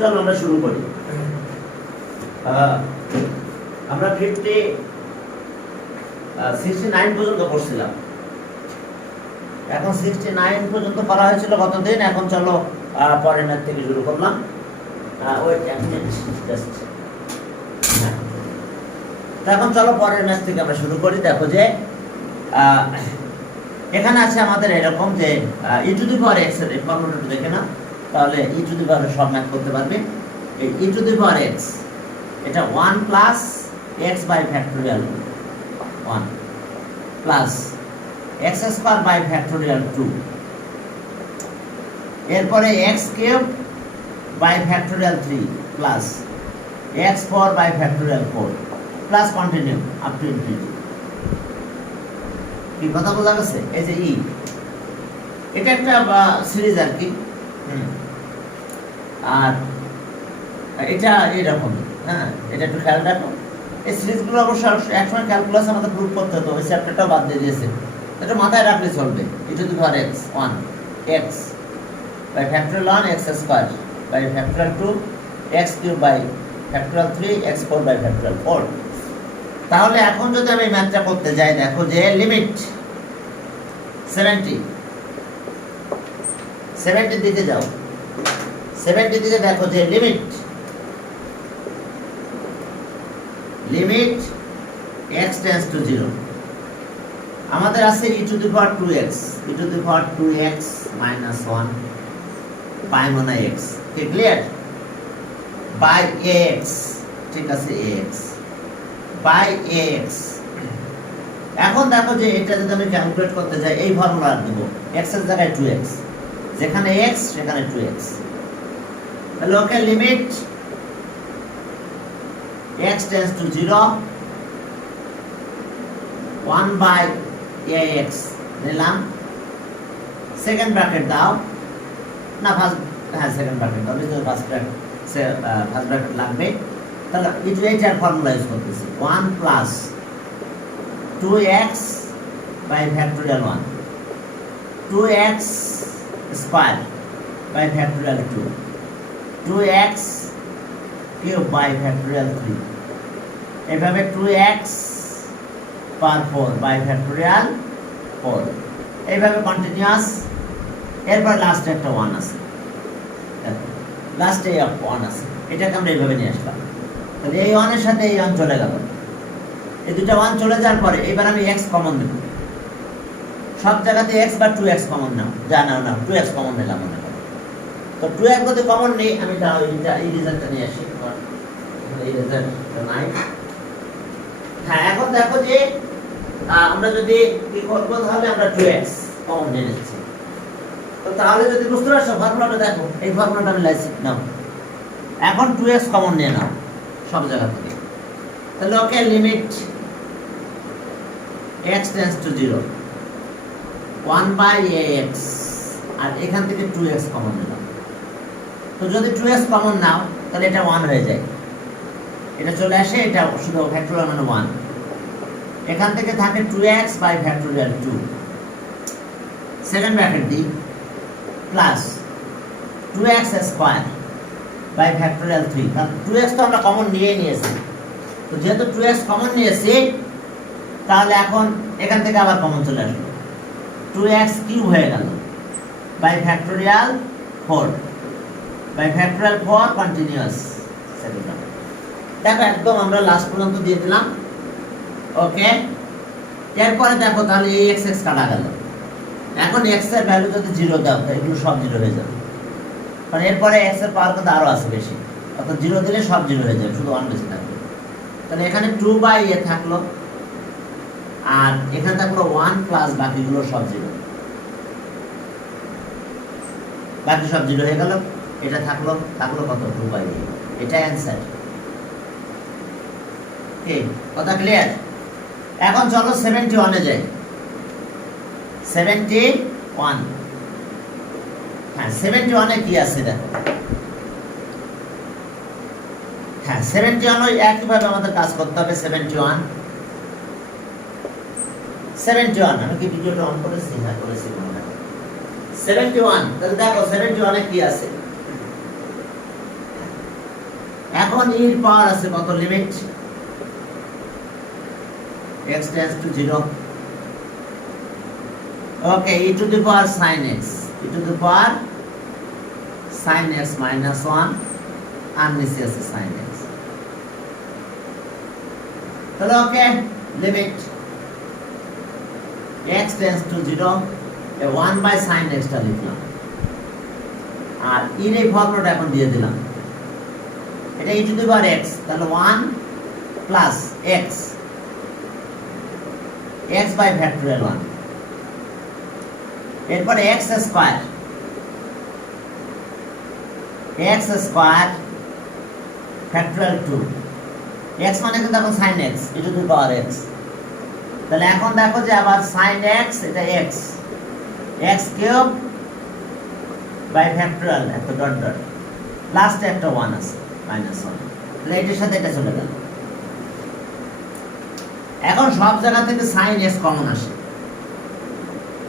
চলো আমরা শুরু করি। আমরা 69 পর্যন্ত করছিলাম, এখন 69 পর্যন্ত করা হয়েছিল গতদিন। এখন চলো পরের ম্যাথ থেকে শুরু করলাম। এখন চলো পরের ম্যাথ থেকে আমরা শুরু করি। দেখো যে এখানে আছে আমাদের এরকম যে ই টু দি পাওয়ার এক্স এর ফর্মুলাটা দেখে না, তাহলে ই টু দি পাওয়ার সব ম্যাথ করতে পারবে। এই ই টু দি পাওয়ার এক্স এটা 1 plus x by factorial 1 plus x square by factorial 2, এরপরে x cube by factorial 3 plus x 4 by factorial 4 plus continue up to infinity. কি কথা বোঝা গেছে? এই যে ই এটা একটা সিরিজ আর কি। আর এটা এরকম, হ্যাঁ, এটা একটু খেয়াল রাখো। এই সিরিজগুলো অবশ্য একসময় ক্যালকুলাস আমাদের প্রুফ করতে হতো, ওই চ্যাপ্টারটাও বাদ দিয়ে দিয়েছে। এটা মাথায় রাখলে চলবে। E to the power x 1 x by factorial 1 x square by factorial 2 x cube by factorial 3 x 4 by factorial 4। তাহলে এখন যদি আমি ম্যাথটা করতে যাই, দেখো যে লিমিট 70 দিকে যাও, 70 দিকে দেখো যে লিমিট x টেন্ডস টু 0 আমাদের আছে e to the power 2x, e to the power 2x minus 1 পাই মানে x, কি ক্লিয়ার? বাই ax, ঠিক আছে, ax বাই ax। এখন দেখো যে এটা যদি আমি ক্যালকুলেট করতে যাই, এই ফর্মুলা দেব, x এর জায়গায় 2x, যেখানে x সেখানে 2x। তাহলে okay limit x tends to 0 1 by ax নিলাম। সেকেন্ড ব্র্যাকেট দাও না, ফার্স্ট, হ্যাঁ সেকেন্ড ব্র্যাকেট দাও, বিকজ ফার্স্ট ব্র্যাকেট লাগবে। তাহলে এইটার ফর্মুলা ইউজ করতেছি 1 plus 2x by factorial 1 2x square by factorial 2 2x cube by factorial 3, এভাবে 2x পাওয়ার 4 বাই ফ্যাক্টোরিয়াল 4, এইভাবে কন্টিনিউয়াস। এরপর লাস্টে একটা 1 আছে, লাস্টে 1 আছে, এটাকে আমরা এইভাবে নিয়ে আসলাম। তাহলে এই 1 এর সাথে এই 1 চলে গেল, এই দুটো 1 চলে যাওয়ার পরে এবার আমি x কমন নেব। সব জায়গাতে x বা 2x কমন নাও, যা নাও না, 2x কমন নিলাম মনে করো। তো 2x যদি কমন নেই, আমি দাও এই রেজাল্টটা নিয়ে আসি, এই রেজাল্টটা নাই। হ্যাঁ, এখন দেখো যে আমরা যদি কি করব, তাহলে আমরা 2x কমন নিয়ে নিচ্ছি। তো তাহলে যদি বুঝতে পারছো ফর্মুলাটা, দেখো এই ফর্মুলাটা আমি লাইছি নাও। এখন 2x কমন নিয়ে নাও সব জায়গা থেকে। তাহলে okay limit x tends to 0 1 by ax, আর এখান থেকে 2x কমন নিলাম। তো যদি 2x কমন নাও তাহলে এটা 1 হয়ে যায়, এটা চলে আসে, এটা শুধু ফ্যাক্টোরিয়াল মানে 1। এখান থেকে থাকে 2x by factorial 2, second bracket দিই, plus 2x square by factorial 3। কারণ 2x তো আমরা কমন নিয়েছি, তো যেহেতু 2x কমন নিয়েছি, তাহলে এখন এখান থেকে আবার কমন চলে আসলো, 2x কিউব হয়ে গেল by factorial 4 by factorial 4 continuous. দেখো একদম আমরা লাস্ট পর্যন্ত দিয়ে দিলাম। ওকে, এরপরে দেখো তাহলে এই x কাটা গেল। এখন x এর ভ্যালু যদি 0 দাও, এগুলো সব 0 হয়ে যাবে, কারণ এরপরে x এর পাওয়ার কিন্তু আরো আছে বেশি, অর্থাৎ 0 দিলে সব 0 হয়ে যাবে, শুধু 1 বেশি থাকবে। তাহলে এখানে 2 বাই a থাকলো, আর এখানে থাকলো 1 প্লাস বাকিগুলো সব 0, বাকি সব 0 হয়ে গেল। এটা থাকলো কত? 2 বাই a, এটা অ্যানসার। কি কথা ক্লিয়ার? এখন চলো 71 এ যাই। 71, হ্যাঁ 71 এ কি আছে দেখো। হ্যাঁ 71 ওই একইভাবে আমাদের কাজ করতে হবে। 71 আমি কি ভিডিওটা অন করেছি? হ্যাঁ করেছি। 71, তাহলে দেখো 71 এ কি আছে। এখন এর পাওয়ার আছে কত limit x tends to 0 okay e to the power sin x e to the power sin x minus 1 আর নিচে আছে sin x তাহলে okay limit x tends to 0 এ 1 by sin x টা লিখলাম আর এর এই ফর্মুলাটা এখন দিয়ে দিলাম এটা e to the power x তাহলে 1 plus x x by factorial 1 এরপর x স্কয়ার factorial 2 x মানে কিন্তু এখন sin x e to the power x তাহলে এখন দেখো যে আবার sin x এটা x কিউব by factorial একটা ডট ডট লাস্টে একটা 1 আছে -1 তাহলে এটার সাথে এটা চলে গেল এখন সব জায়গা থেকে sin s কমন আসে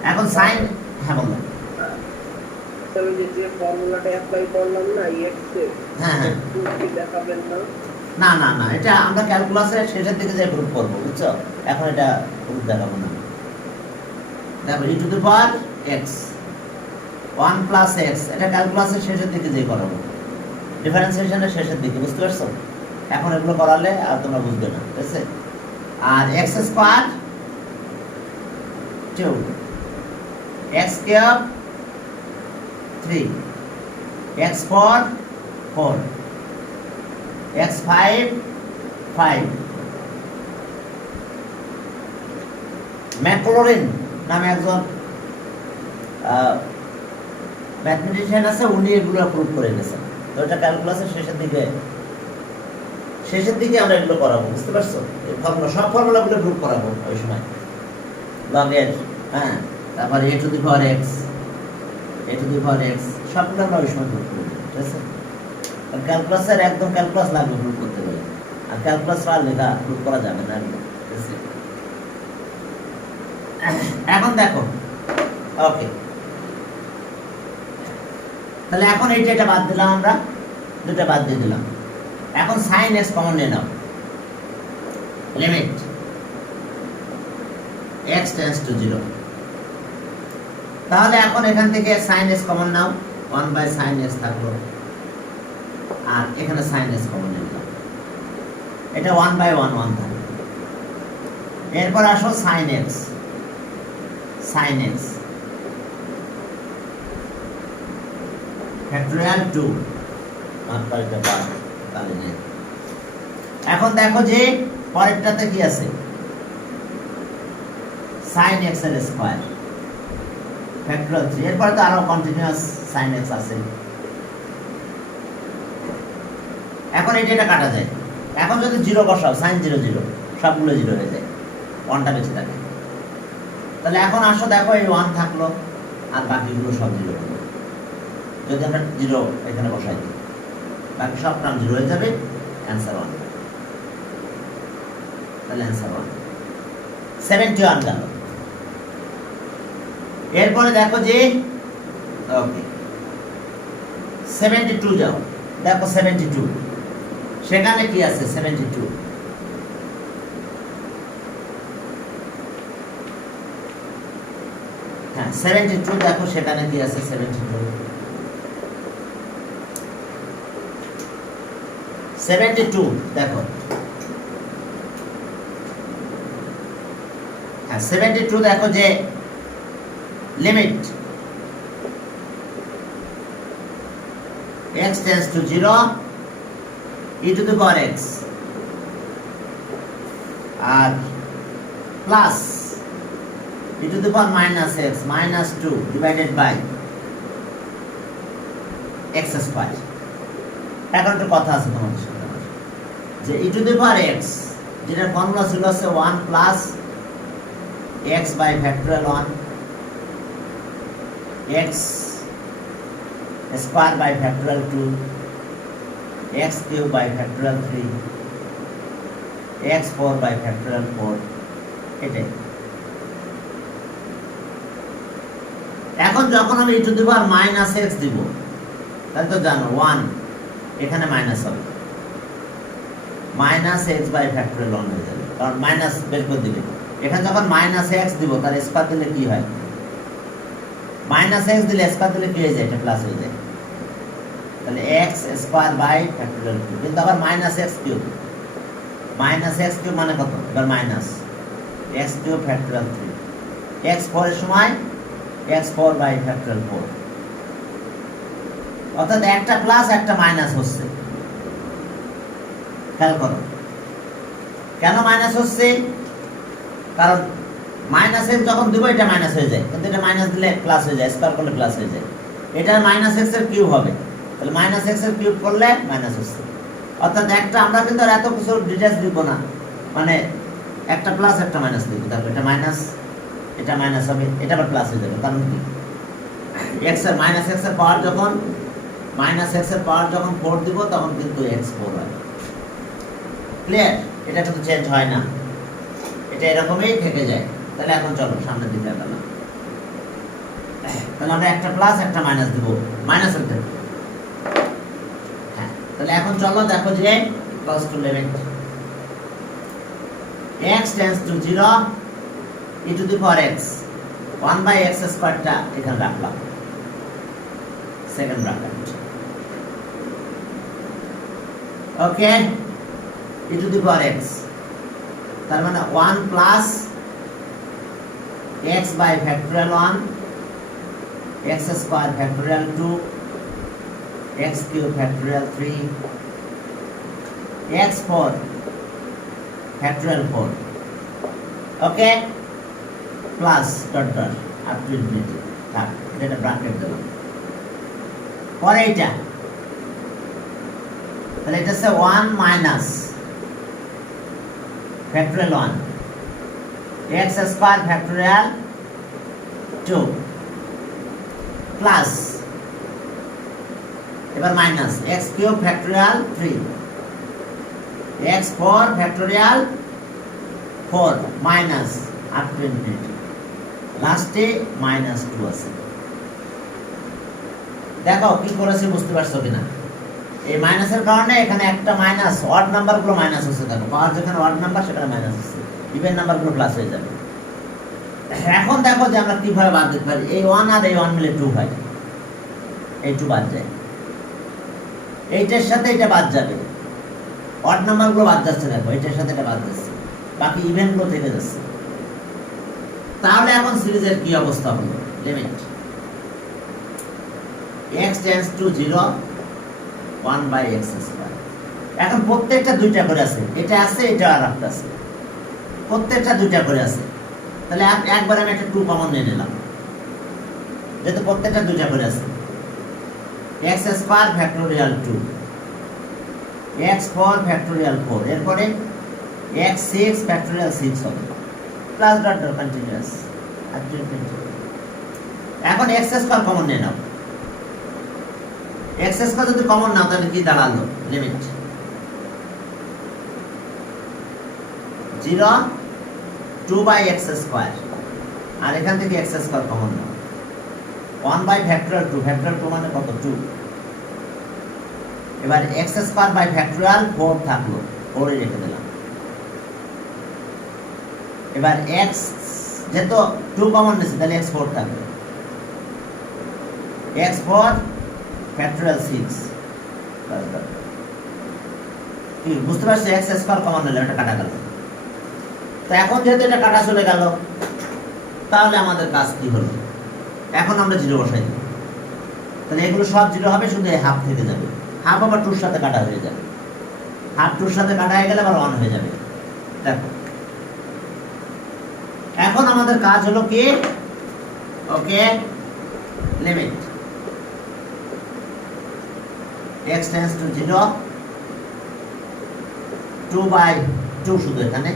এখন sin হ্যাঁ বলুন তবে যে ফর্মুলাটা অ্যাপ্লাই করলাম না x এর হ্যাঁ হ্যাঁ কি দেখাবেন না না না এটা আমরা ক্যালকুলাসের শেষের দিকে যে প্রুফ করব বুঝছো এখন এটা প্রুফ দেখাবো না দেখো e to the power x 1 plus x এটা ক্যালকুলাসের শেষের দিকে যে করাবো ডিফারেন্সিয়েশনের শেষের দিকে বুঝতে পারছো এখন এগুলো করালে আর তোমরা বুঝবে না ঠিক আছে আর x square 2 x cube 3 x4 4 x5 5 McLaughlin নামে একজন ম্যাথমেটিশিয়ান আছে উনি এগুলো প্রুফ করে গেছেন তো এটা ক্যালকুলাসের শেষের দিকে আমরা এগুলো করাবো বুঝতে পারছো এই ফর্মুলা সব ফর্মুলাগুলো প্রুফ করাবো ওই সময় লগ এর হ্যাঁ তারপর a two the power x সবগুলো আমরা ওই সময় প্রুফ করব ঠিক আছে ক্যালকুলাসের একদম ক্যালকুলাস লাগবে প্রুফ করতে গেলে আর ক্যালকুলাস আর লেখা প্রুফ করা যাবে না ঠিক আছে এখন দেখো ওকে তাহলে এখন এটা বাদ দিলাম আমরা দুটো বাদ দিয়ে দিলাম এখন sin s কমন নিয়ে নাও লিমিট x tends to 0 তাহলে এখন এখান থেকে sin s common now 1 by sin s থাকলো আর এখানে sin s কমন নিলাম এটা 1 by 1 1 থাকলো এরপর আসো sin x factorial 2 মাত্রা এটা বাদ তাহলে নেই এখন দেখো যে পরেরটাতে কি আছে sin x এর স্কয়ার factorial 3 এরপর তো আরো কন্টিনিউয়াস sin x আছে এখন এটা কাটা যায় এখন যদি 0 বসাও sin 0 0 সবগুলো 0 হয়ে যায় 1টা বেঁচে থাকে তাহলে এখন আসো দেখো এই 1 থাকলো আর বাকিগুলো সব 0 হলো যদি আমরা 0 এখানে বসাই দিই বাকি সব টার্ম 0 হয়ে যাবে অ্যানসার 1 তাহলে অ্যানসার 1 71 গেল এরপরে দেখো যে ওকে 72 যাও দেখো 72 সেখানে কি আছে 72 হ্যাঁ 72 দেখো সেখানে কি আছে 72 দেখো হ্যাঁ 72 দেখো যে limit x tends to 0 e to the power x আর plus e to the power minus x minus 2 divided by x square এখন একটা কথা আছে তোমাদের সাথে যে e to the power x যেটার ফর্মুলা ছিল হচ্ছে 1 plus x by factorial 1 x square by factorial 2 x cube by factorial 3 x4 by factorial 4 এটাই এখন যখন আমি e to the power minus x দিব তাহলে তো জানো 1 এখানে মাইনাস হবে মাইনাস এক্স বাই ফ্যাক্টরিয়াল 1 হয়ে যাবে, কারণ মাইনাস বের করে দিবে। এখানে যখন মাইনাস এক্স দিব তার স্কোয়ার দিলে কি হয়, মাইনাস এক্স দিলে স্কোয়ার দিলে কি হয়ে যায়, এটা প্লাস হয়ে যায়। তাহলে এক্স স্কোয়ার বাই ফ্যাক্টরিয়াল 2, কিন্তু আবার minus x cube, minus x cube মানে কত, এবার minus x cube factorial 3, x 4 এর সময় এক্স 4 বাই ফ্যাক্টরিয়াল 4, অর্থাৎ একটা প্লাস একটা মাইনাস হচ্ছে। খেয়াল করো কেন মাইনাস হচ্ছে, কারণ মাইনাস এক্স যখন দিব এটা মাইনাস হয়ে যায়, কিন্তু এটা মাইনাস দিলে প্লাস হয়ে যায়, স্কোয়ার করলে প্লাস হয়ে যায়। এটা মাইনাস এক্স এর কিউব হবে, তাহলে মাইনাস এক্স এর কিউব করলে মাইনাস হচ্ছে। অর্থাৎ একটা আমরা কিন্তু আর এত কিছু ডিটেলস দিব না, মানে একটা প্লাস একটা মাইনাস দিব, তারপর এটা মাইনাস হবে, এটা আবার প্লাস হয়ে যাবে। কারণ কি, এক্স এর মাইনাস এক্স এর পাওয়ার যখন মাইনাস এক্স এর পাওয়ার যখন 4 দিব তখন কিন্তু এক্স 4 হয়। ক্লিয়ার? এটা কিন্তু চেঞ্জ হয় না, এটা এরকমই থেকে যায়। তাহলে এখন চলো সামনের দিকে আগালাম। তাহলে আমরা একটা প্লাস একটা মাইনাস দিব মাইনাসের থেকে। হ্যাঁ, তাহলে এখন চলো দেখো যে close to limit x tends to 0 e to the power x 1 by x squared টা এখানে রাখলাম second bracket. Okay, e to the power x তার মানে 1 plus x by factorial 1 x square factorial 2 x cube factorial 3 x 4 factorial 4, okay, plus dot dot up to infinity. থাক, এটা bracket দিলাম। পরে এটা তাহলে এটা হচ্ছে 1 minus factorial 1 x square factorial 2 plus এবার minus x cube factorial 3 x 4 factorial 4 minus up to infinity, লাস্টে মাইনাস 2 আছে। দেখো কি করেছি, বুঝতে পারছো কিনা? এই মাইনাসের কারণে এখানে একটা মাইনাস, অড নাম্বারগুলো মাইনাস হচ্ছে, দেখো পাওয়ার যেখানে অড নাম্বার সেখানে মাইনাস হচ্ছে, ইভেন নাম্বারগুলো প্লাস হয়ে যাবে। এখন দেখো যে আমরা কিভাবে বাদ দিতে পারি, এই 1 আর এই 1 মিলে 2 হয়, এই 2 বাদ যায়, এইটার সাথে এটা বাদ যাবে, অড নাম্বারগুলো বাদ যাচ্ছে, দেখো এইটার সাথে এটা বাদ যাচ্ছে, বাকি ইভেনগুলো থেকে যাচ্ছে। তাহলে এখন সিরিজের কি অবস্থা হলো, limit x tends to 0 1 by x square। এখন প্রত্যেকটা দুইটা করে আছে, এটা আছে এটা আর একটা আছে, প্রত্যেকটা দুইটা করে আছে। তাহলে একবার আমি একটা 2 কমন নিয়ে নিলাম, যেহেতু প্রত্যেকটা দুইটা করে আছে। x square factorial 2 x 4 factorial 4, এরপরে x 6 factorial 6 হবে, প্লাস ডট ডট কন্টিনিউয়াস। এখন x স্কয়ার কমন নিয়ে নাও, x স্কয়ার যদি কমন নাও তাহলে কি দাঁড়ালো, লিমিট 0 2 by x স্কয়ার, আর এখান থেকে x square common now, 1 by factorial 2, factorial 2 মানে কত, 2। এবার x স্কয়ার by factorial 4 থাকলো, 4 এ রেখে দিলাম। এবার x যেহেতু 2 কমন নিয়েছে তাহলে x 4 থাকবে, x 4 factorial 6, কি বুঝতে পারছো, x স্কয়ার কমন নিলে এটা কাটা গেল। তো এখন যেহেতু এটা কাটা চলে গেল, তাহলে আমাদের কাজ কি হলো, এখন আমরা 0 বসাই দেব। তাহলে এগুলো সব 0 হবে, শুধু হাফ থেকে যাবে, হাফ আবার 2 এর সাথে কাটা হয়ে যাবে, হাফ 2 এর সাথে কাটা হয়ে গেলে আবার 1 হয়ে যাবে। দেখো এখন আমাদের কাজ হলো কি, ওকে, limit x tends to 0 2 by 2 শুধু এখানে,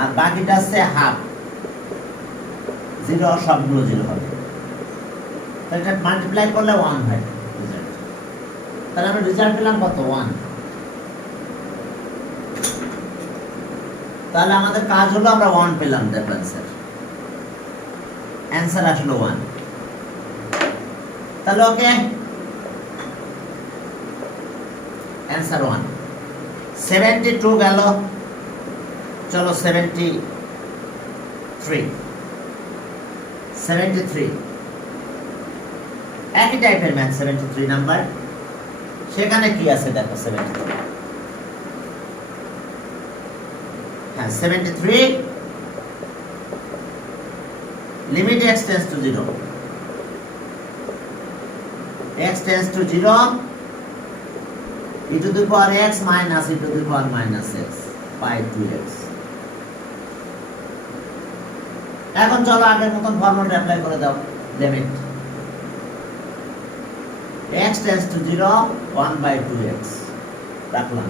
আর বাকিটা আছে হাফ, 0 সবগুলো 0 হবে। তাহলে এটা মাল্টিপ্লাই করলে 1 হয় রেজাল্ট। তাহলে আমরা রেজাল্ট পেলাম কত, 1। তাহলে আমাদের কাজ হলো আমরা 1 পেলাম, দেখো অ্যান্সার আসলো 1। তাহলে ওকে, অ্যান্সার 1। 72 গেল, চলো 73 একই টাইপের ম্যাথ 73 নাম্বার। সেখানে কি আছে দেখো 73, হ্যাঁ 73 limit x tends to 0, x tends to 0 e to the power x minus e to the power minus x by 2x। এখন চলো আগের মতন ফর্মুলা অ্যাপ্লাই করে দাও। Limit x tends to 0 1 by 2x রাখলাম।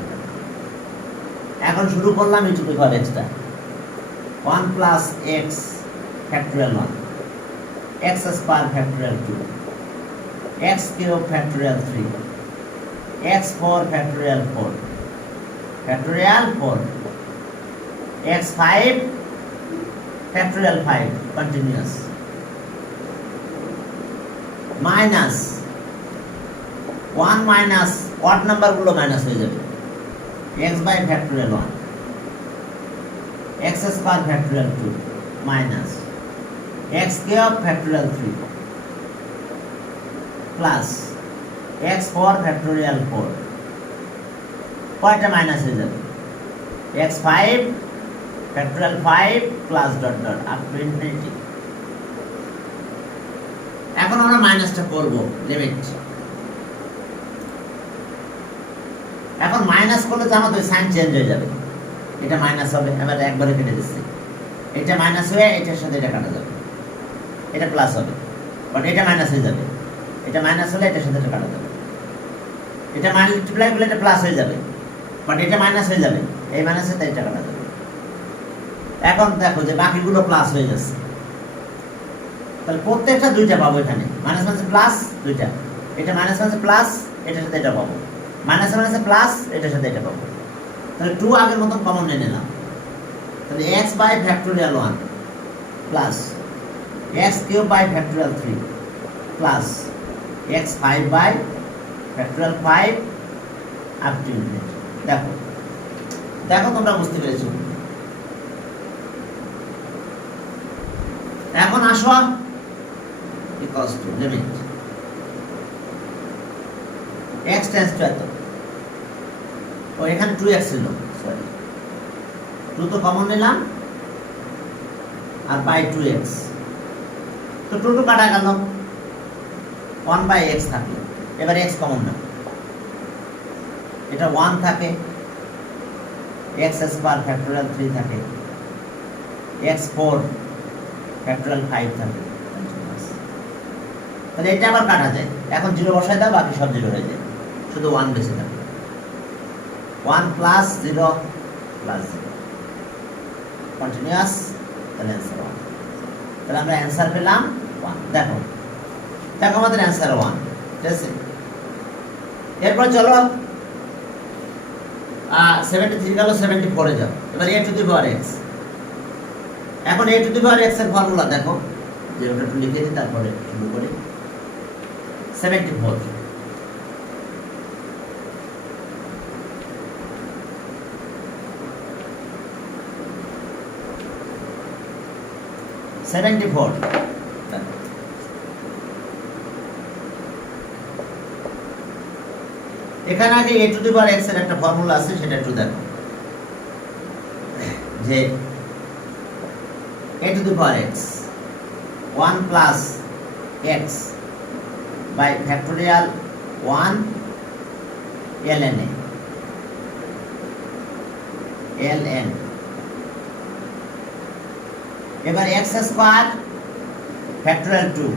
এখন শুরু করলাম e to the power x টা 1 plus x factorial 1, x square factorial 2, x cube factorial 3, x4 factorial 4, factorial 4, x5 factorial 5 continuous, minus 1 minus odd number গুলো minus হয়ে যাবে, x by factorial 1, x square factorial 2 minus x cube factorial 3 plus x4 factorial 4 কয়টা minus হয়ে যাবে, x5 factorial 5 plus dot dot up to infinity। এখন আমরা মাইনাসটা করব লিমিট। এখন মাইনাস করলে জানো তো সাইন চেঞ্জ হয়ে যাবে, এটা মাইনাস হবে, এবার একবারে কেটে দিচ্ছি, এটা মাইনাস হয়ে এটার সাথে এটা কাটা যাবে, এটা প্লাস হবে, বাট এটা মাইনাস হয়ে যাবে, এটা মাইনাস হলে এটার সাথে এটা কাটা যাবে, এটা মাল্টিপ্লাই করলে এটা প্লাস হয়ে যাবে, বাট এটা মাইনাস হয়ে যাবে, এই মাইনাসের সাথে এটা কাটা যাবে। এখন দেখো যে বাকিগুলো প্লাস হয়ে যাচ্ছে, তাহলে প্রত্যেকটা দুইটা পাবো, এখানে মাইনাস মাইনাসে প্লাস দুইটা, এটা মাইনাস মাইনাসে প্লাস এটার সাথে এটা পাবো, মাইনাস মাইনাসে প্লাস এটার সাথে এটা পাবো। তাহলে 2 আগের মতন কমন নিয়ে নিলাম, তাহলে x by factorial 1 plus x cube by factorial 3 plus x5 by factorial 5 up to infinity। দেখো দেখো তোমরা বুঝতে পেরেছো। এখন আসো equals to limit x tends to এত, ও এখানে 2x ছিল, সরি 2 তো কমন নিলাম আর বাই 2x, তো 2 কাটা গেল, 1 by x থাকলো, এবার x কমন না, এটা 1 থাকে, x স্কয়ার ফ্যাক্টোরিয়াল 3 থাকে, x4 ফ্যাক্টোরিয়াল 5 থাকে, তাহলে এটা আবার কাটা যায়। এখন 0 বসায় দাও, বাকি সব 0 হয়ে যায়, শুধু 1 বেঁচে থাকে, 1 plus 0 plus 0 কন্টিনিউয়াস, তাহলে অ্যান্সার 1। তাহলে আমরা অ্যান্সার পেলাম 1। দেখো দেখো আমাদের অ্যান্সার 1, ঠিক আছে। এরপর চলো 73 গেল, 74 এ যাও। এবার a two the power x। এখন a two the power x এর ফর্মুলা দেখো, যে ওটা একটু লিখে দিই, তারপরে শুরু করি। 74 74 এখানে আগে a two the power x এর একটা ফর্মুলা আছে, সেটা একটু দেখো, যে a two the power x 1 plus x by factorial 1 ln এবার x square factorial 2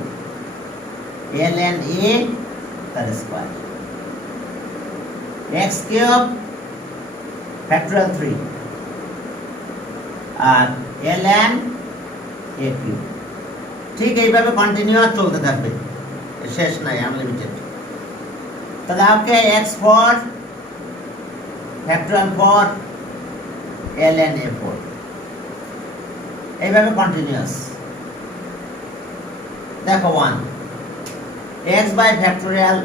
ln a তার স্কয়ার, x কিউব ফ্যাক্টোরিয়াল 3 আর ln a কিউব। ঠিক এইভাবে কন্টিনিউয়াস চলতে থাকবে, শেষ নাই, আনলিমিটেড। তাহলে आपके x4 ফ্যাক্টোরিয়াল 4 ln a4 এইভাবে কন্টিনিউয়াস। দেখো 1 x by factorial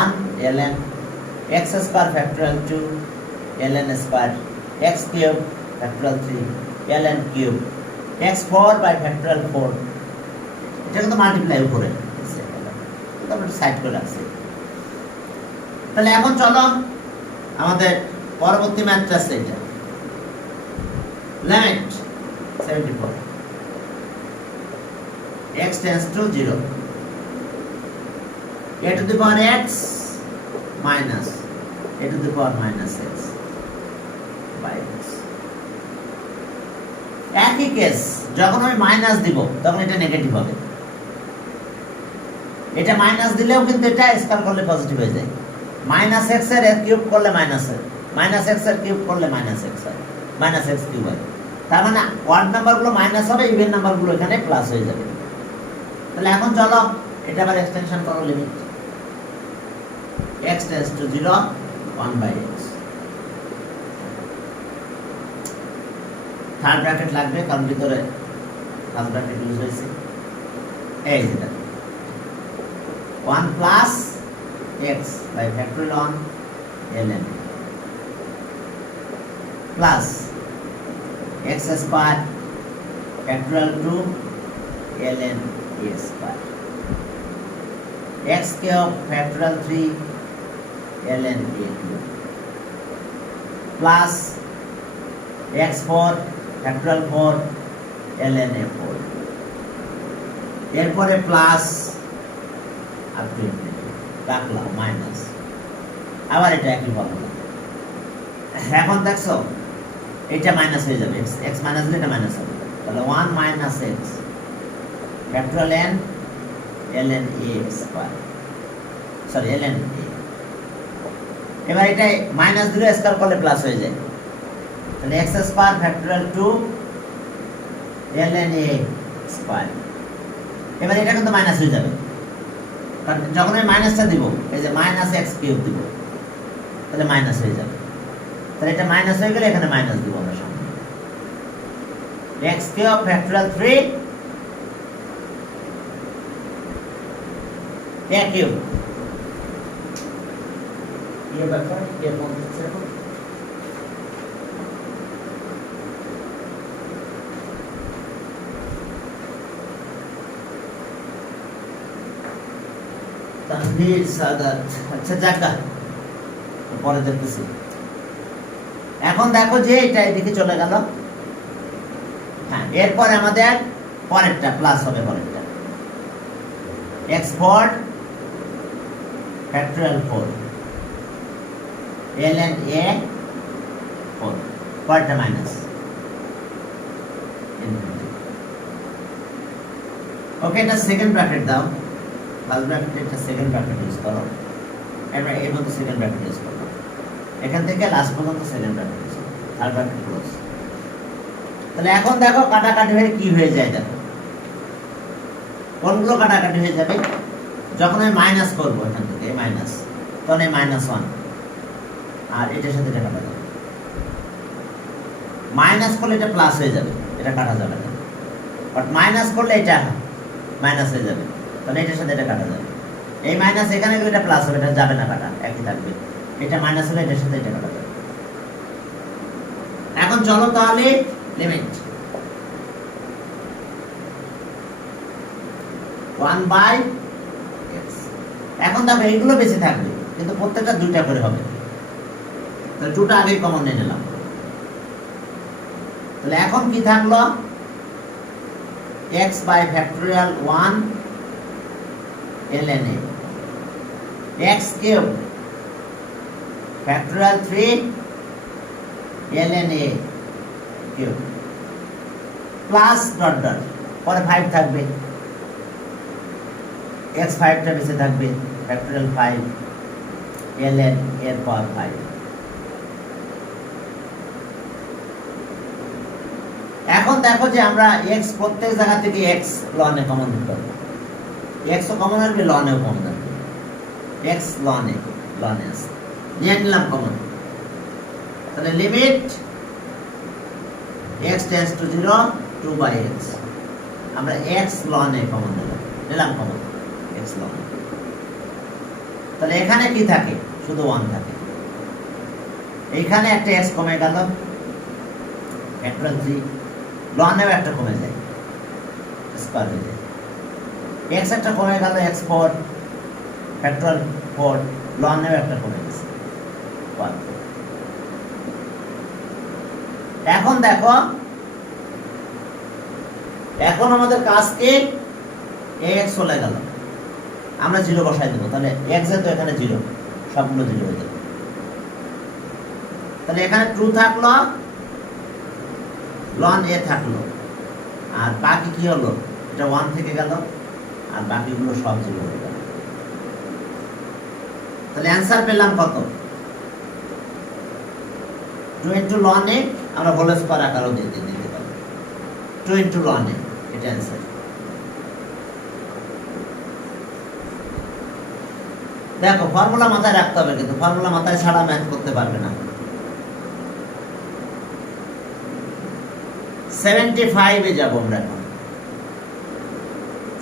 1 ln x square factorial 2 ln square x cube factorial 3 ln cube x4 by factorial 4 এটা কিন্তু মাল্টিপ্লাই করে তারপর সাইড করে রাখছি। তাহলে এখন চলো আমাদের পরবর্তী ম্যাথটা আছে এটা limit 74 x tends to 0 a to the power x minus a to the power minus x by x। একই কেস, যখন আমি মাইনাস দিব তখন এটা নেগেটিভ হবে, এটা মাইনাস দিলেও কিন্তু এটা স্কয়ার করলে পজিটিভ হয়ে যায়। মাইনাস এক্স এর কিউব করলে মাইনাস এক্স এর কিউব করলে মাইনাস এক্স হয়, মাইনাস এক্স কিউব হয়। তার মানে ওয়ার্ড নাম্বারগুলো মাইনাস হবে, ইভেন নাম্বারগুলো এখানে প্লাস হয়ে যাবে। তাহলে এখন চলো এটা আবার এক্সটেনশন করো, limit x tends to 0 1 by x। Third bracket লাগবে কারণ ভিতরে ফার্স্ট ব্র্যাকেট ইউজ হয়েছে। এই যেটা 1 plus x by factorial 1 ln plus x square factorial 2 ln a square x cube factorial 3 ln a cube plus x4 factorial 4 ln a 4। এরপরে plus আর রাখলাম minus, আবার এটা একই ফর্মুলা। এখন দেখছো এটা মাইনাস হয়ে যাবে, x মাইনাস দিলে এটা মাইনাস হবে, তাহলে 1 minus x factorial n ln a square, sorry ln a। এবার এটা মাইনাস দিলে স্কয়ার করলে প্লাস হয়ে যায়, তাহলে x square factorial 2 ln a square. এবার এটা কিন্তু মাইনাস হয়ে যাবে, কারণ যখন আমি মাইনাসটা দিব, এই যে মাইনাস এক্স কিউব দিব, তাহলে মাইনাস হয়ে যাবে। তাহলে এটা মাইনাস হয়ে গেলে এখানে মাইনাস দিব আমরা সামনে, x cube factorial 3 a cube. ये ব্যাপার ये কোন হচ্ছে এখন তানভীর সাদাত। আচ্ছা জায়গা পরে দেখতেছি। এখন দেখো যে এটা এদিকে চলে গেল, হ্যাঁ এরপরে আমাদের পরেরটা প্লাস হবে, পরেরটা x4 ফ্যাক্টরিয়াল 4 ln a 4, পরেরটা মাইনাস। ওকে, এটা সেকেন্ড ব্র্যাকেট দাও, ফার্স্ট ব্র্যাকেটে একটা সেকেন্ড ব্র্যাকেট ইউজ করো, এবার এর মধ্যে সেকেন্ড ব্র্যাকেট ইউজ করো, এখান থেকে লাস্ট পর্যন্ত সেকেন্ড ব্র্যাকেট ইউজ করো, থার্ড ব্র্যাকেট ক্লোজ। তাহলে এখন দেখো কাটাকাটি হয়ে কি হয়ে যায়, দেখো কোনগুলো কাটাকাটি হয়ে যাবে, যখন আমি মাইনাস করবো এখান থেকে মাইনাস, তখন এই -1 আর এটার সাথে এটা কাটা যাবে, মাইনাস করলে এটা প্লাস হয়ে যাবে, এটা কাটা যাবে না, বাট মাইনাস করলে এটা মাইনাস হয়ে যাবে, তাহলে এটার সাথে এটা কাটা যাবে। এই মাইনাস এখানে গেলে এটা প্লাস হবে, এটা যাবে না কাটা, একই থাকবে। এটা মাইনাস হলে এটার সাথে এটা কাটা যাবে। এখন চলো তাহলে লিমিট 1 বাই x। এখন দেখো এইগুলো বেশি থাকবে, কিন্তু প্রত্যেকটা দুইটা করে হবে, তাহলে 2টা আগেই কমন নিয়ে নিলাম। তাহলে এখন কি থাকলো, x by factorial 1 ln a, x cube factorial 3 ln a cube plus dot dot, পরে 5 থাকবে, x 5টা বেঁচে থাকবে, ফ্যাক্টরিয়াল 5 ln এর পাওয়ার 5। এখন দেখো যে আমরা x প্রত্যেক জায়গা থেকে x ln এ কমন নিতে পারবো, x ও কমন আসবে, ln এও কমন আসবে, x ln এ আছে, নিয়ে নিলাম কমন। তাহলে limit x tends to 0 2 by x, আমরা x ln এ কমন নিলাম কমন x ln। তাহলে এখানে কি থাকে, শুধু 1 থাকে। এইখানে একটা এক্স কমে গেল, ফ্যাক্টরিয়াল 3, লনেও একটা কমে যায়, স্কয়ার হয়ে যায়। এক্স একটা কমে গেল, x4 ফ্যাক্টরিয়াল 4, লনেও একটা কমে গেছে, 1। এখন দেখো, এখন আমাদের কাজ কি, x চলে গেল, আমরা 0 বসাই দেবো, তাহলে x এ তো এখানে 0, সবগুলো 0 হয়ে যাবে। তাহলে এখানে ট্রু থাকলো, লন এ থাকলো, আর বাকি কি হলো, এটা 1 থেকে গেল, আর বাকিগুলো সব 0 হয়ে গেল। তাহলে অ্যান্সার পেলাম কত, 2 ইন্টু লন এ, আমরা হোল স্কয়ার আকারও দিতে পারি, 2 ইন্টু লন এ, এটা অ্যান্সার। দেখো ফর্মুলা মাথায় রাখতে হবে, কিন্তু ফর্মুলা মাথায় ছাড়া ম্যাথ করতে পারবে না। 75 এ যাব আমরা এখন।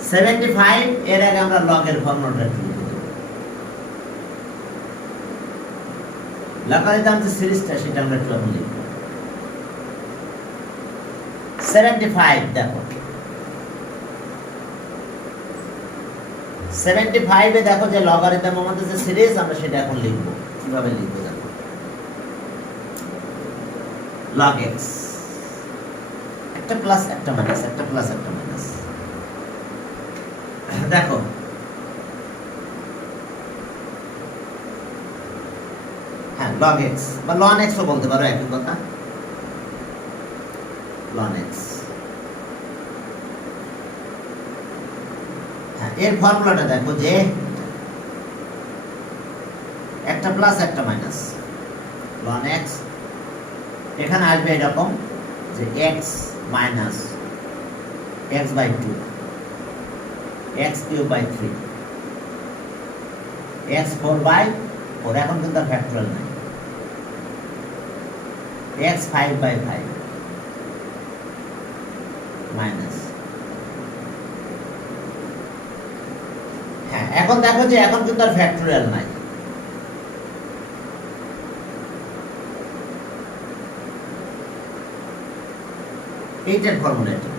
75 এর আগে আমরা লগের ফর্মুলাটা একটু লিখে দেব। লগারিদম যে সিরিজটা সেটা আমরা একটু এখন লিখব। 75 দেখো, 75 এ দেখো যে লগারিদম আমাদের যে সিরিজ, আমরা সেটা এখন লিখব। কিভাবে লিখব দেখো, log x, একটা প্লাস একটা মাইনাস, একটা প্লাস একটা মাইনাস। দেখো হ্যাঁ, log x বা ln x ও বলতে পারো, একই কথা, ln x। হ্যাঁ, এর ফর্মুলাটা দেখো যে একটা প্লাস একটা মাইনাস, ln x, এখানে আসবে এরকম যে x minus x by 2, x cube by 3, x 4 by 4, এখন কিন্তু আর ফ্যাক্টরিয়াল নাই, x 5 বাই 5 মাইনাস। হ্যাঁ, এখন দেখো যে এখন কিন্তু আর ফ্যাক্টরিয়াল নাই, এইটার ফর্মুলা এটা।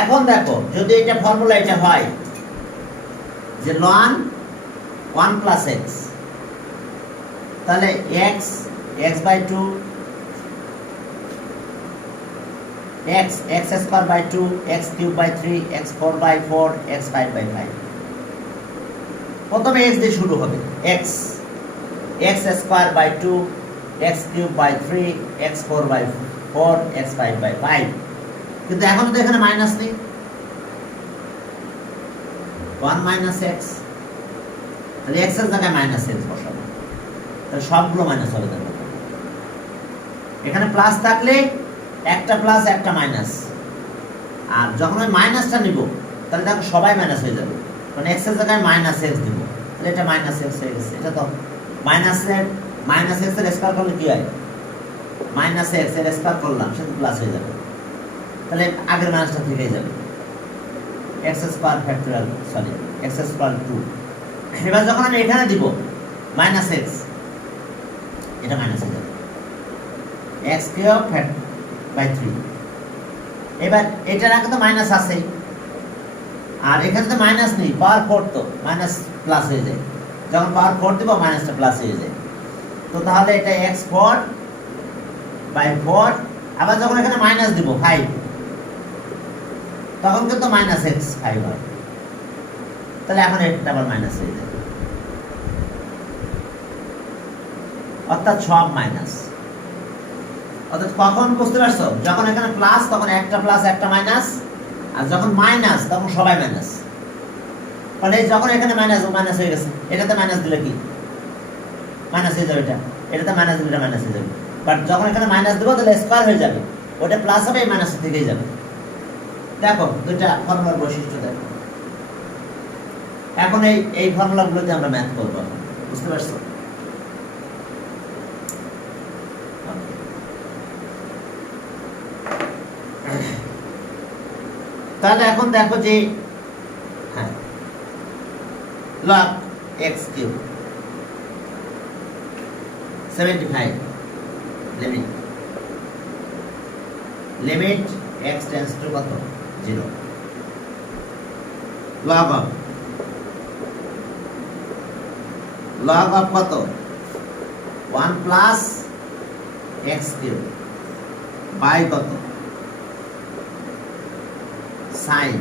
এখন দেখো যদি এটা ফর্মুলা এটা হয় যে ln 1 প্লাস x, তাহলে x by 2, x square by 2, x cube by 3, x 4 by 4, x 5 by 5। প্রথমে x দিয়ে শুরু হবে, x square by 2, x cube by 3, x 4 by 4, x 5 by 5। কিন্তু এখন তো এখানে মাইনাস নেই, 1 মাইনাস x, তাহলে x এর জায়গায় মাইনাস x বসাবো, তাহলে সবগুলো মাইনাস হবে। দেখো এখানে প্লাস থাকলে একটা প্লাস একটা মাইনাস, আর যখন আমি মাইনাসটা নিব তাহলে দেখো সবাই মাইনাস হয়ে যাবে, কারণ x এর জায়গায় মাইনাস x দিব, তাহলে এটা মাইনাস x হয়ে গেছে। এটা তো মাইনাস x এর স্কয়ার করলে কি হয়, মাইনাস x এর স্কয়ার করলাম, সেটা প্লাস হয়ে যাবে, তাহলে আগের মাইনাসটা থেকেই যাবে, x square factorial, sorry x square 2। এবার যখন আমি এখানে দিব মাইনাস x, এটা মাইনাস হয়ে যাবে, x কিউব বাই 3। এবার এটার আগে তো মাইনাস আছেই, আর এখানে তো মাইনাস নেই, পাওয়ার 4, তো মাইনাস প্লাস হয়ে যায়, যখন পাওয়ার 4 দিব মাইনাসটা প্লাস হয়ে যায়। তো তাহলে এটা x4 বাই 4, আবার যখন এখানে মাইনাস দিব 5, তখন কিন্তু মাইনাস x 5 হয়, তাহলে এখন এটা আবার মাইনাস হয়ে যায়, অর্থাৎ সব মাইনাস। অর্থাৎ কখন বুঝতে পারছো, যখন এখানে প্লাস তখন একটা প্লাস একটা মাইনাস, আর যখন মাইনাস তখন সবাই মাইনাস। তাহলে যখন এখানে মাইনাস, মাইনাস হয়ে গেছে, এটাতে মাইনাস দিলে কি মাইনাস হয়ে যাবে, এটাতে মাইনাস দিলে এটা মাইনাস হয়ে যাবে। বাট যখন এখানে মাইনাস দেবো তাহলে স্কয়ার হয়ে যাবে, ওটা প্লাস হবে, এই মাইনাস থেকেই যাবে। দেখো দুইটা ফর্মুলার বৈশিষ্ট্য দেখো। এখন এই ফর্মুলাগুলোতে আমরা ম্যাথ করবো, বুঝতে পারছো? তাহলে এখন দেখো যে হ্যাঁ log x cube 75 limit x tends two কত 0 log of কত 1 প্লাস x কিউব বাই কত sin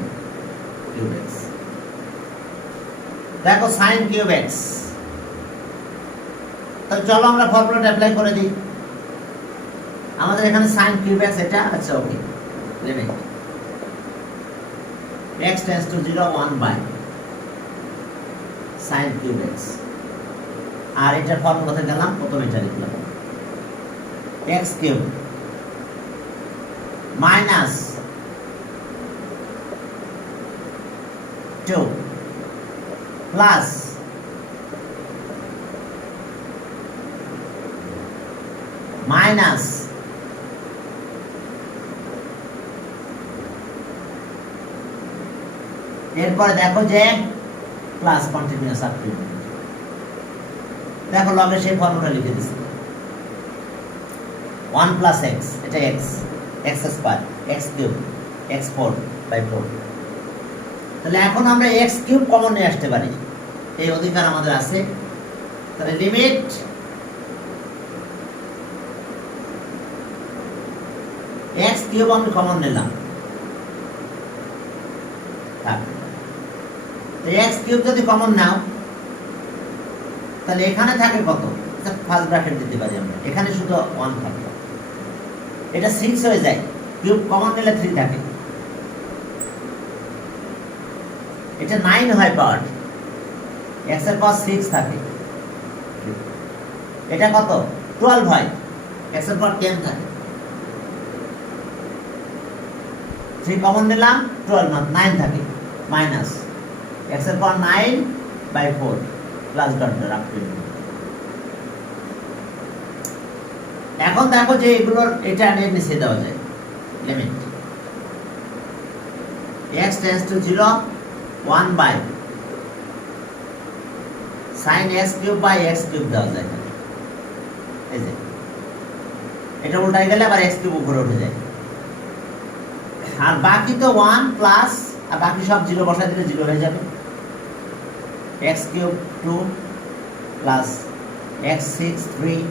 কিউব x। দেখো sin কিউব x, তো চলো আমরা ফর্মুলাটা অ্যাপ্লাই করে দিই। আমাদের এখানে sin কিউব x এটা আচ্ছা okay limit x tends to 0 1 by sin cube x, আর এটার ফর্মুলাতে গেলাম প্রথমে এটা লিখলাম x cube minus 2 plus minus এরপরে দেখো যে প্লাস কন্টিনিউয়াস আপ টু দেখো লগে সেই ফর্মুলা লিখে দিছি 1 প্লাস x এটা x x square x cube x 4 by 4। তাহলে এখন আমরা x কিউব কমন নিয়ে আসতে পারি, এই অধিকার আমাদের আছে। তাহলে লিমিট x কিউব আমি কমন নিলাম, তো x কিউব যদি কমন নাও তাহলে এখানে থাকে কত, ফার্স্ট ব্র্যাকেট দিতে পারি আমরা, এখানে শুধু 1 থাকে, এটা 6 হয়ে যায়, কিউব কমন নিলে 3 থাকে, এটা 9 হয় পাওয়ার, x এর পাওয়ার 6 থাকে, এটা কত 12 হয়, x এর পাওয়ার 10 থাকে, 3 কমন নিলাম 12 না 9 থাকে, মাইনাস x এর পাওয়ার 9 বাই 4 প্লাস ডট রাখতে। এখন দেখো যে এগুলোর এটা নিয়ে নিচে দেওয়া যায় limit x tends to 0 1 by sin x cube by x cube দেওয়া যায়, এই যে এটা উল্টাই গেলে আবার x কিউব উপরে উঠে যায়, আর বাকি তো 1 প্লাস আর বাকি সব 0 বসাই দিলে 0 হয়ে যাবে, x cube 2 plus x 6 3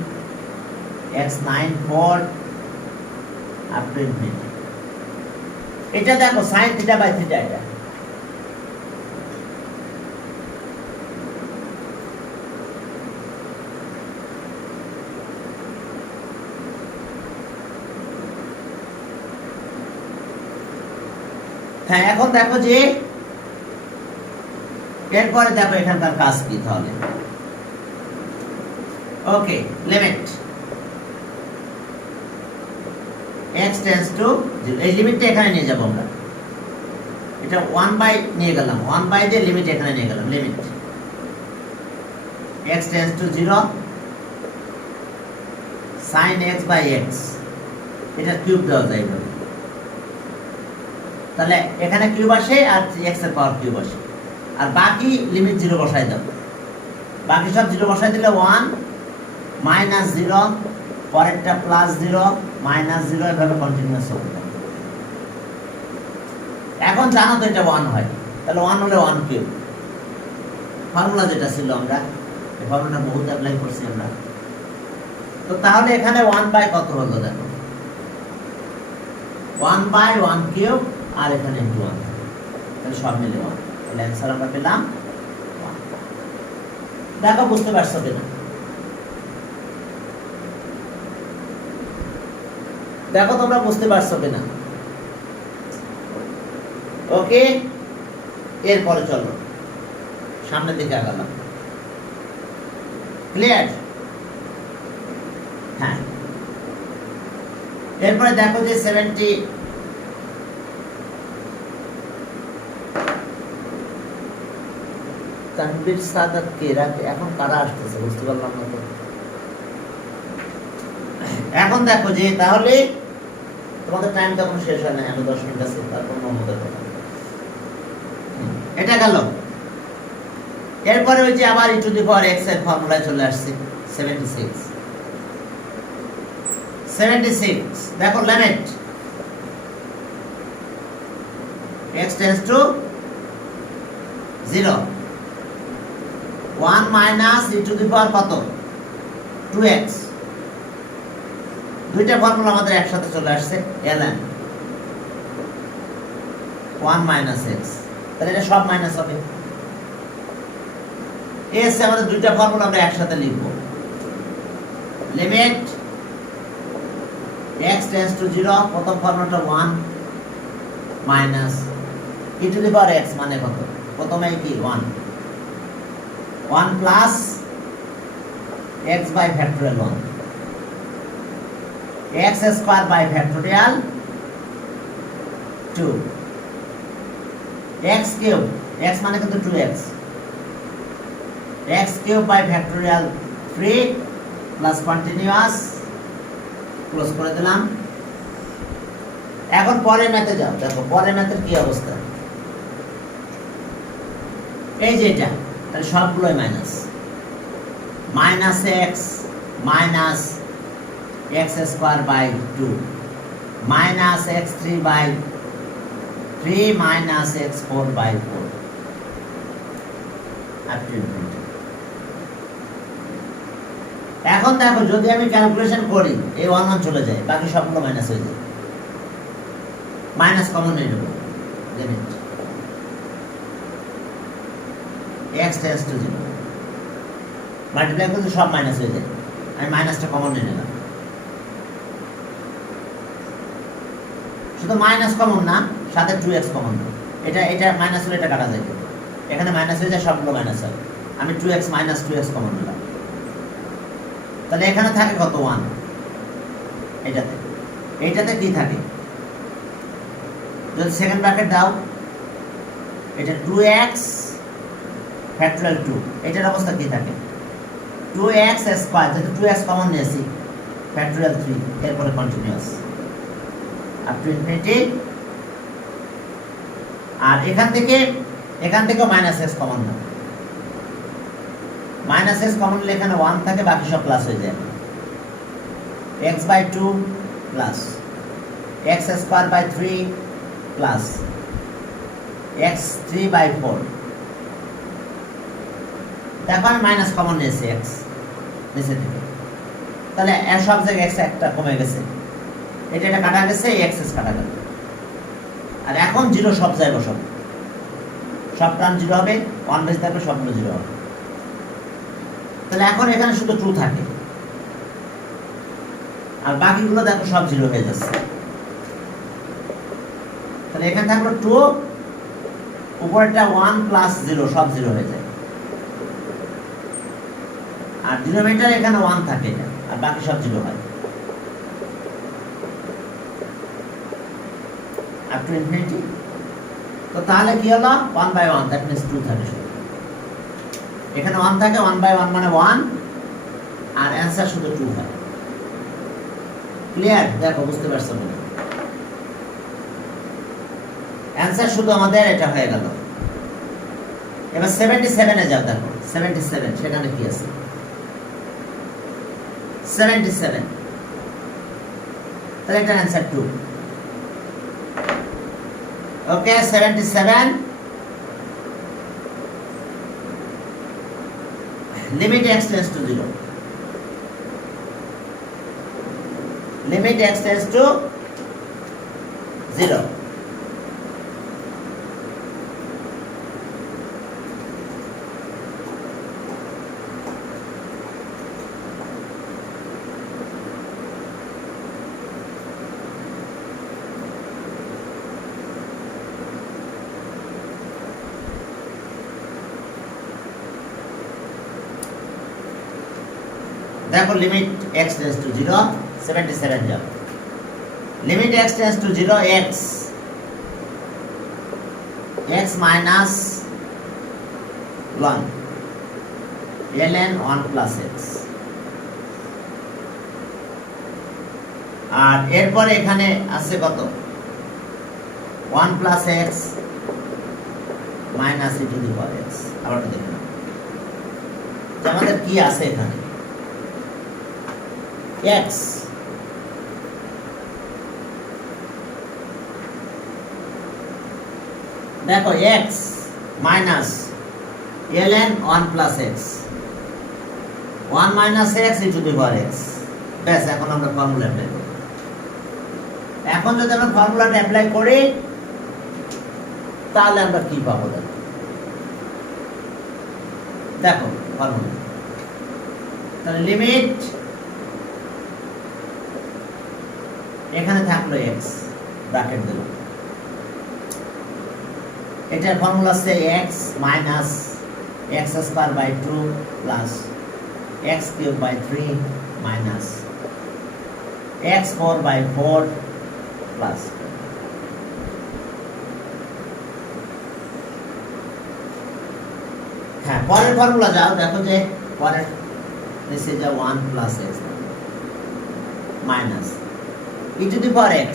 x 9 4 up to infinity. এটা দেখো sin থিটা বাই থিটা, এটা হ্যাঁ। এখন দেখো যে এরপরে দেখো এখানকার কাজ কি, তাহলে okay limit x tends to 0, এই লিমিটটা এখানে নিয়ে যাব আমরা, এটা 1 বাই নিয়ে গেলাম, 1 বাই দিয়ে লিমিট এখানে নিয়ে গেলাম, limit x tends to 0 sin x by x, এটা কিউব দেওয়া যায় এইভাবে, তাহলে এখানে কিউব আসে আর x এর পাওয়ার কিউব আসে, আর বাকি লিমিট 0 বসাই দাও, বাকি সব 0 বসাই দিলে 1 মাইনাস 0 পরেরটা প্লাস 0 মাইনাস 0 এভাবে কন্টিনিউয়াস হবে। এখন জানো তো এটা 1 হয়, তাহলে 1 হলে 1 কিউব, ফর্মুলা যেটা ছিল আমরা এই ফর্মুলাটা বহুত অ্যাপ্লাই করছি আমরা, তো তাহলে এখানে 1 বাই কত হলো দেখো 1 বাই 1 কিউব, আর এখানে 1, তাহলে সব মিলে 1, তাহলে অ্যানসার আমরা পেলাম 1। দেখো বুঝতে পারছো কিনা, দেখো তোমরা বুঝতে পারছো কিনা, ওকে। এরপরে চলো সামনের দিকে আগালাম, ক্লিয়ার? হ্যাঁ, এরপরে দেখো যে 70 তানবীর সাদাত কে রাখে, এখন কারা আসতেছে বুঝতে পারলাম না তো। এখন দেখো যে তাহলে তোমাদের টাইম তখন শেষ হয় না, আমি 10 মিনিট আছে, তারপর মোহাম্মদের কথা এটা গেল। এরপরে ওই যে আবার e to the power x এর ফর্মুলায় চলে আসছে 76, 76 দেখো limit x tends to 0 1 minus e to the power কত 2x দুইটা ফর্মুলা আমাদের একসাথে চলে আসছে ln 1 মাইনাস x তাহলে এটা সব মাইনাস হবে এসে আমাদের দুইটা ফর্মুলা আমরা একসাথে লিখব লিমিট x টেন্ডস টু 0 প্রথম ফর্মুলাটা 1 minus e to the power x মানে কত প্রথমে কি 1 1 plus x by factorial 1 x square by factorial 2 x cube x মানে কিন্তু 2x x cube by factorial 3 plus continuous close করে দিলাম এখন পরের ম্যাথে যাও দেখো পরের ম্যাথের কি অবস্থা এই যে এটা তাহলে সবগুলোই minus minus x minus x square by 2 minus x3 by 3 minus x4 by 4 up to infinity এখন দেখো যদি আমি ক্যালকুলেশন করি এই 1 1 চলে যায় বাকি সবগুলো মাইনাস হয়ে যায় মাইনাস কমন নিয়ে নেব limit x tends to 0 multiply করলে সব মাইনাস হয়ে যায় আমি মাইনাসটা কমন নিয়ে নিলাম শুধু মাইনাস কমন না সাথে 2x কমন এটা এটা মাইনাস হলে এটা কাটা যাবে এখানে মাইনাস হয়ে যায় সবগুলো মাইনাস হবে আমি 2x মাইনাস 2x কমন নিলাম তাহলে এখানে থাকে কত 1 এইটাতে কি থাকে যদি সেকেন্ড ব্র্যাকেট দাও এটা 2x ফ্যাক্টরিয়াল 2 এটার অবস্থা কি থাকে 2x স্কয়ার যেটা 2x কমন নিয়েছি ফ্যাক্টরিয়াল 3 এরপরে কন্টিনিউয়াস আপ টু ইনফিনিটি আর এখান থেকে মাইনাস x কমন না মাইনাস x কমন নিলে এখানে 1 থাকে বাকি সব প্লাস হয়ে যায় x by 2 plus x square by 3 plus x3 by 4 দেখো আমি মাইনাস কমন নিয়েছি x নিচে থেকে তাহলে এর সব জায়গায় x একটা কমে গেছে এটা কাটা গেছে x কাটা গেল আর এখন 0 সব জায়গায় বসাবো সব টার্ম 0 হবে 1 বেস থাকবে সবগুলো 0 হবে তাহলে এখন এখানে শুধু 2 থাকে আর বাকিগুলো দেখো সব 0 হয়ে যাচ্ছে তাহলে এখানে থাকলো 2 উপরেরটা 1 প্লাস 0 সব 0 হয়ে যায় আর ডিনোমিনেটর এখানে 1 থাকে এটা আর বাকি সব 0 হয় আপ টু ইনফিনিটি তো তাহলে কি হলো 1 বাই 1 দ্যাট মিন্স 2 থাকে শুধু এখানে 1 থাকে 1 বাই 1 মানে 1 আর অ্যানসার শুধু 2 হয় ক্লিয়ার দেখো বুঝতে পারছো না অ্যানসার শুধু আমাদের এটা হয়ে গেল এবার 77 এ যাও দেখো 77 সেখানে কি আছে 77 তাহলে এটা answer 2 okay 77 limit x tends to 0 limit x tends to 0 দেখো লিমিট x টেন্ডস টু 0 77 যাও limit x tends to 0 x minus 1 ln 1 plus x আর এরপর এখানে আছে কত 1 plus x minus e to the power x আবার দেখুন আমাদের কি আছে এখানে x দেখো x minus ln 1 plus x 1 minus x E to the power x। ব্যাস, এখন আমরা ফর্মুলা অ্যাপ্লাই করব। এখন যদি আমরা ফর্মুলাটা অ্যাপ্লাই করি তাহলে আমরা কি পাবো? দেখো ফর্মুলা, তাহলে লিমিট এখানে থাকলো x, ব্র্যাকেট দিলাম। এটার ফর্মুলা হচ্ছে x minus x square by 2 plus x cube by 3 minus x4 by 4 plus হ্যাঁ, পরের ফর্মুলা যাও, দেখো যে পরের নিচে যা 1 plus x minus e to the power x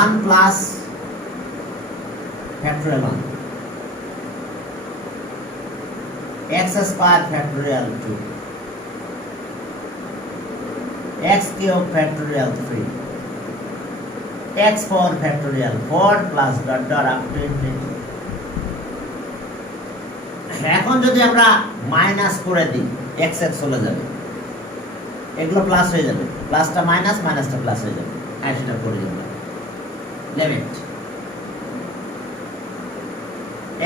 1 plus factorial 1 x square factorial 2 x cube factorial 3 x4 factorial 4 plus dot dot up to infinity। এখন যদি আমরা মাইনাস করে দিই x x চলে যাবে, এগুলো প্লাস হয়ে যাবে, প্লাসটা মাইনাস, মাইনাসটা প্লাস হয়ে যাবে। হ্যাঁ, সেটা করে দিই। Limit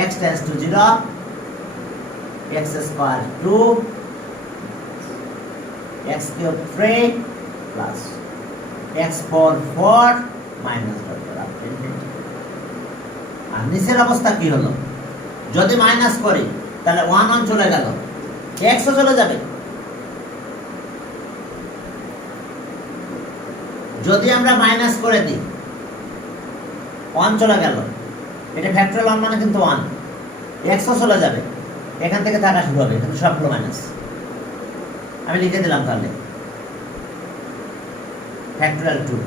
x tends to 0 x square 2 x cube 3 plus x4 4 minus dot dot up to infinity। আর নিচের অবস্থা কি হলো? যদি মাইনাস করি তাহলে 1 1 চলে গেল, x ও চলে যাবে। যদি আমরা মাইনাস করে দিই 1 চলে গেল, এটা ফ্যাক্টরিয়াল 1 মানে কিন্তু 1, x ও চলে যাবে, এখান থেকে থাকা শুরু হবে, কিন্তু সবগুলো মাইনাস। আমি লিখে দিলাম তাহলে factorial 2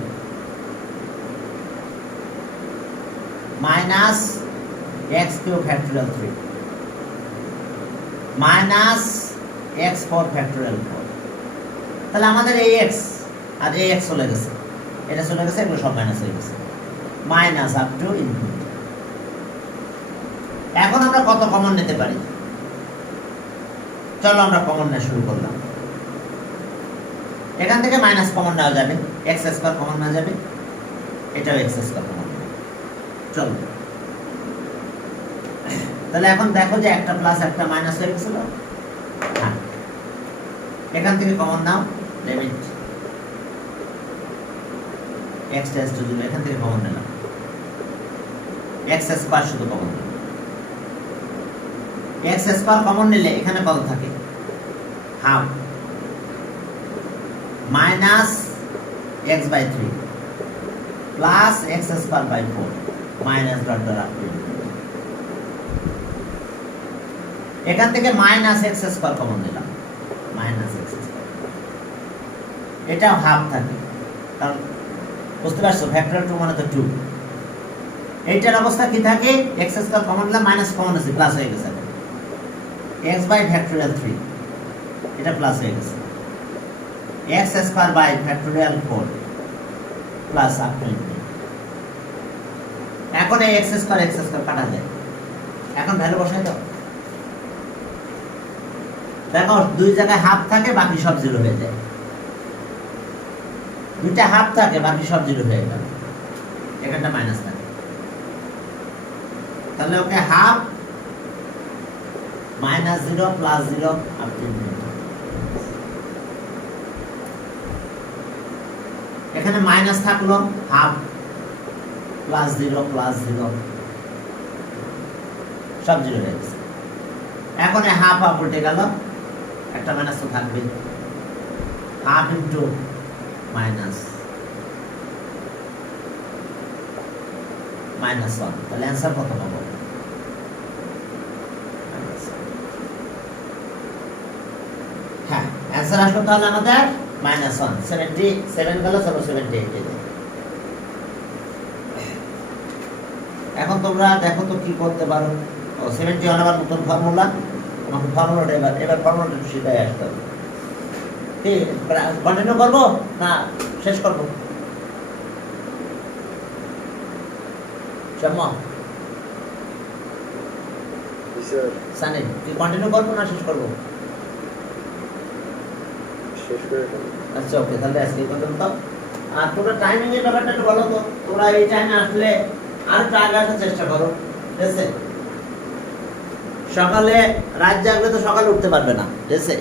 minus x cube factorial 3 minus x4 factorial 4। তাহলে আমাদের এই x আর এই x চলে গেছে, এটা চলে গেছে, এগুলো সব মাইনাস হয়ে গেছে, মাইনাস আপ টু ইনফিনিটি। এখন আমরা কত কমন নিতে পারি? চলো আমরা কমন নেওয়া শুরু করলাম। এখান থেকে মাইনাস কমন নেওয়া যাবে, x স্কয়ার কমন নেওয়া যাবে, এটাও x স্কয়ার কমন। চলো তাহলে এখন দেখো যে একটা প্লাস একটা মাইনাস হয়ে গেছিল। হ্যাঁ, এখান থেকে কমন নাও, লিমিট x টেন্ডস টু 0, এখান থেকে কমন নিলাম, x স্কয়ার শুধু কমন নিলাম। x স্কয়ার কমন নিলে এখানে কত থাকে? Half minus x by 3 plus x square by 4 minus dot dot up to. এখান থেকে মাইনাস x স্কয়ার কমন নিলাম, মাইনাস x স্কয়ার, এটা হাফ থাকে, কারণ বুঝতে পারছো ফ্যাক্টরিয়াল 2 মানে তো 2। এইটার অবস্থা কি থাকে? x স্কয়ার কমন নিলাম, মাইনাস কমন আছে, প্লাস হয়ে গেছে, x বাই ফ্যাক্টরিয়াল 3, এটা প্লাস হয়ে গেছে, x square by factorial 4 plus up to infinity. এখন এই x স্কয়ার কাটা যায়, এখন ভ্যালু বসাই দাও। দেখো দুই জায়গায় হাফ থাকে, বাকি সব জিরো হয়ে যায়, দুইটা হাফ থাকে, বাকি সব জিরো হয়ে গেল, এখানটা মাইনাস থাকে, তাহলে ওকে half minus 0 plus 0 up to infinity. এখানে মাইনাস থাকলো, হাফ প্লাস 0 প্লাস 0 সব জিরো হয়ে গেছে। এখন হাফ হাফ উল্টে গেল, একটা মাইনাস তো থাকবে, হাফ ইন্টু মাইনাস মাইনাস 1, তাহলে অ্যান্সার কত পাবো? হ্যাঁ, অ্যান্সার আসলো তাহলে আমাদের -1, 77 গেল, 78। এখন তোমরা দেখো তো কি করতে পারো। 71 আবার নতুন ফর্মুলা, আমাকে ফর্মুলাটা এবার ফর্মুলাটা শিখাই আসতে হবে। কি কন্টিনিউ করবো না শেষ করবো? স্যার সানি কি কন্টিনিউ করবো না শেষ করবো? শেষ করে ফেলুন। আচ্ছা ওকে, তাহলে আজকে এই পর্যন্ত। আর তোমরা টাইমিং এর ব্যাপারটা একটু বলো তো, তোমরা এই টাইমে আসলে আর একটু আগে আসার চেষ্টা করো, ঠিক আছে? সকালে রাত জাগলে তো সকালে উঠতে পারবে না, ঠিক আছে?